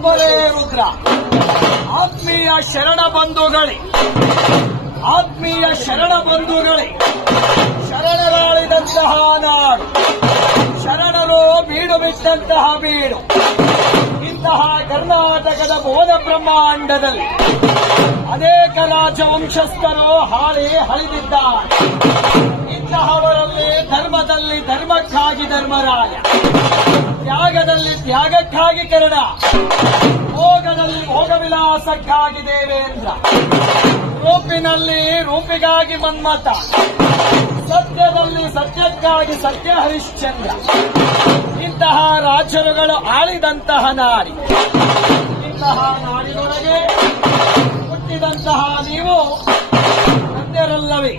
ಒಬ್ಬರೇ ರುದ್ರ. ಆತ್ಮೀಯ ಶರಣ ಬಂಧುಗಳೇ, ಆತ್ಮೀಯ ಶರಣ ಬಂಧುಗಳೇ, ಶರಣರಾಳಿದಂತಹ ನಾಡು, ಶರಣರು ಬೀಡು ಬಿಟ್ಟಂತಹ ಬೀಡು. ಇಂತಹ ಕರ್ನಾಟಕದ ಭುವನ ಬ್ರಹ್ಮಾಂಡದಲ್ಲಿ ಅನೇಕ ರಾಜವಂಶಸ್ಥರು ಹಾಳಿ ಹಳಿದಿದ್ದಾರೆ. ಇಂತಹವರಲ್ಲಿ ಧರ್ಮದಲ್ಲಿ ಧರ್ಮಕ್ಕಾಗಿ ಧರ್ಮರಾಯ, ತ್ಯಾಗದಲ್ಲಿ ತ್ಯಾಗಕ್ಕಾಗಿ ಕರ್ಣ, ಭೋಗದಲ್ಲಿ ಭೋಗವಿಲಾಸಕ್ಕಾಗಿ ದೇವೇಂದ್ರ, ರೂಪಿನಲ್ಲಿ ರೂಪಿಗಾಗಿ ಮನ್ಮಥ, ಸತ್ಯದಲ್ಲಿ ಸತ್ಯಕ್ಕಾಗಿ ಸತ್ಯ ಹರಿಶ್ಚಂದ್ರ. ಇಂತಹ ರಾಜರುಗಳು ಆಳಿದಂತಹ ನಾಡಿ. ಇಂತಹ ನಾಡಿನೊಳಗೆ ಹುಟ್ಟಿದಂತಹ ನೀವು ಧನ್ಯರಲ್ಲವೇ?